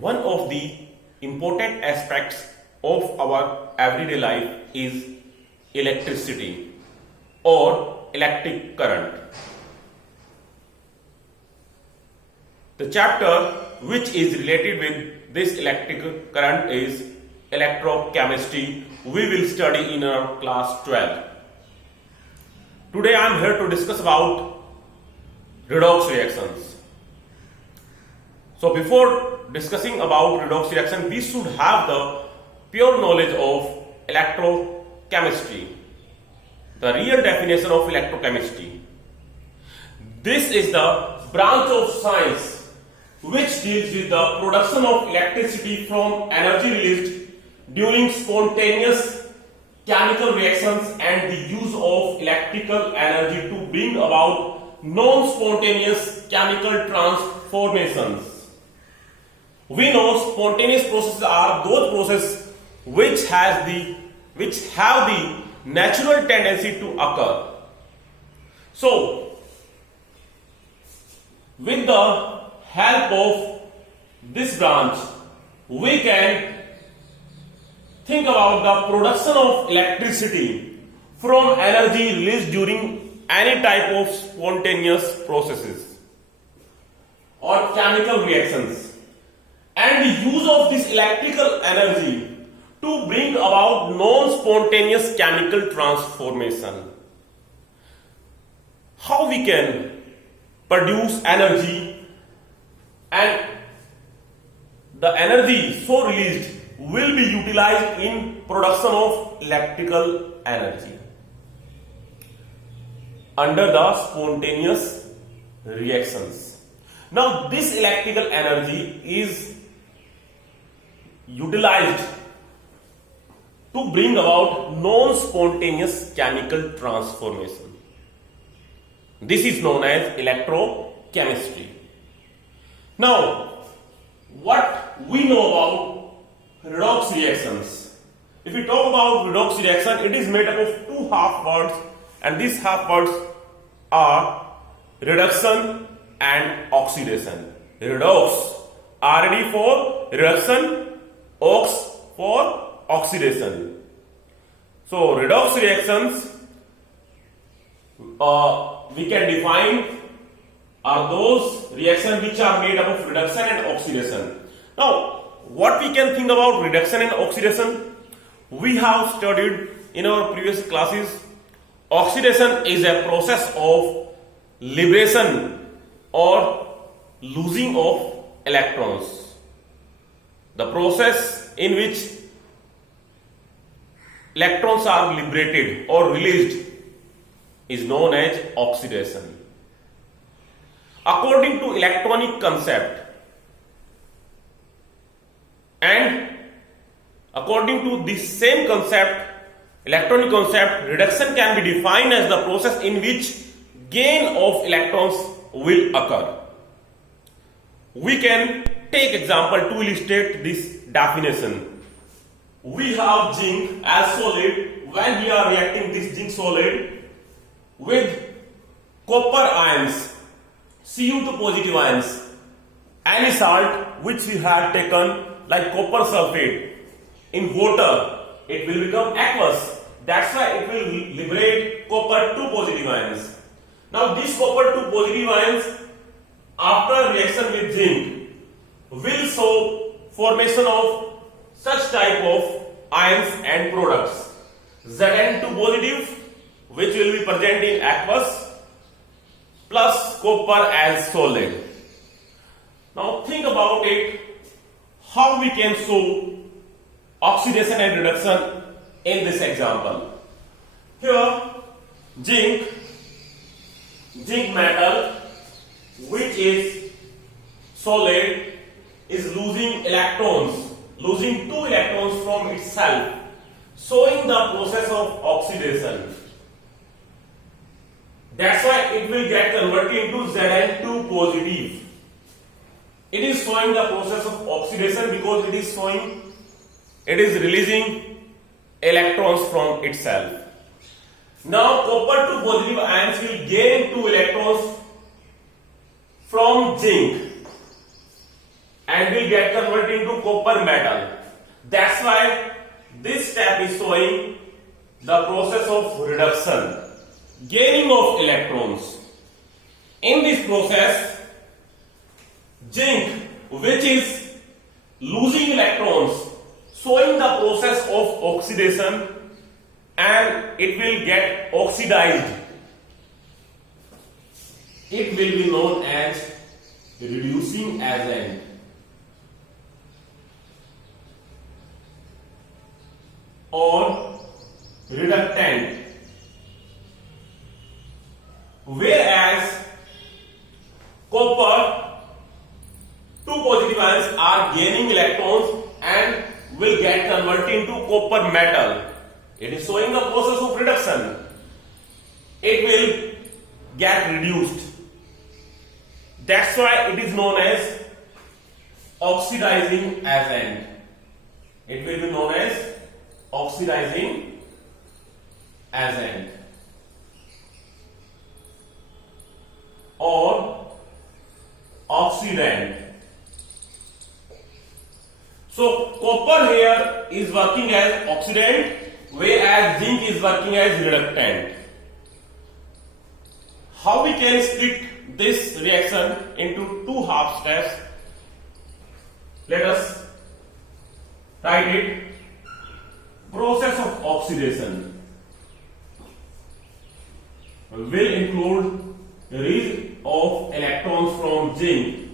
One of the important aspects of our everyday life is electricity or electric current. The chapter which is related with this electric current is electrochemistry. We will study in our class 12. Today I am here to discuss about redox reactions. So before discussing about redox reaction, we should have the pure knowledge of electrochemistry, the real definition of electrochemistry. This is the branch of science which deals with the production of electricity from energy released during spontaneous chemical reactions and the use of electrical energy to bring about non-spontaneous chemical transformations. We know spontaneous processes are those processes which have the natural tendency to occur. So, with the help of this branch, we can think about the production of electricity from energy released during any type of spontaneous processes or chemical reactions, and the use of this electrical energy to bring about non-spontaneous chemical transformation. How we can produce energy, and the energy so released will be utilized in production of electrical energy under the spontaneous reactions. Now this electrical energy is utilized to bring about non-spontaneous chemical transformation. This is known as electrochemistry. Now, what we know about redox reactions? If we talk about redox reaction, it is made up of two half words, and these half words are reduction and oxidation. Redox, RED for reduction, ox for oxidation. So redox reactions we can define are those reactions which are made up of reduction and oxidation. Now, what we can think about reduction and oxidation? We have studied in our previous classes. Oxidation is a process of liberation or losing of electrons. The process in which electrons are liberated or released is known as oxidation. According to electronic concept and according to this same concept, electronic concept, reduction can be defined as the process in which gain of electrons will occur. We can take example to illustrate this definition. We have zinc as solid. When we are reacting this zinc solid with copper ions, Cu2 positive ions, any salt which we have taken like copper sulfate in water, it will become aqueous. That's why it will liberate copper 2 positive ions. Now these copper 2 positive ions, after reaction with zinc, will show formation of such type of ions and products. Zn2 positive, which will be present in aqueous, plus copper as solid. Now think about it, how we can show oxidation and reduction in this example. Here zinc metal, which is solid, is losing electrons, losing 2 electrons from itself, showing the process of oxidation. That's why it will get converted into Zn2 positive. It is showing the process of oxidation because it is releasing electrons from itself. Now copper 2 positive ions will gain 2 electrons from zinc and will get converted copper metal. That's why this step is showing the process of reduction, gaining of electrons. In this process, zinc, which is losing electrons, showing the process of oxidation, and it will get oxidized. It will be known as reducing agent. Or reductant. Whereas copper, two positive ions are gaining electrons and will get converted into copper metal. It is showing the process of reduction. It will get reduced. That's why it is known as oxidizing agent. It will be known as oxidizing agent or oxidant. So copper here is working as oxidant, whereas zinc is working as reductant. How we can split this reaction into two half steps? Let us write it. Process of oxidation will include release of electrons from zinc.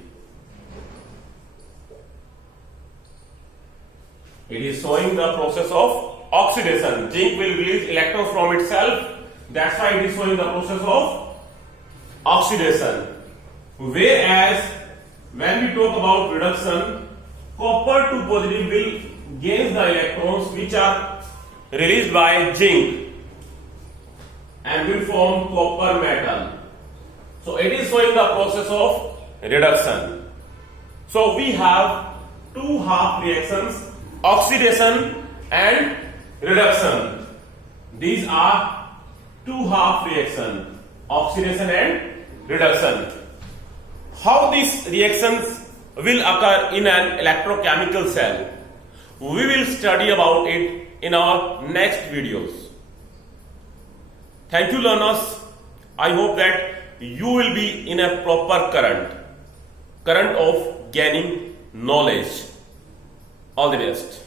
It is showing the process of oxidation. Zinc will release electrons from itself. That's why it is showing the process of oxidation. Whereas when we talk about reduction, copper 2 positive will gain the electrons which are released by zinc and will form copper metal. So it is showing the process of reduction. So we have two half reactions, oxidation and reduction. These are two half reactions, oxidation and reduction. How these reactions will occur in an electrochemical cell, we will study about it in our next videos. Thank you, learners. I hope that you will be in a proper current of gaining knowledge. All the best.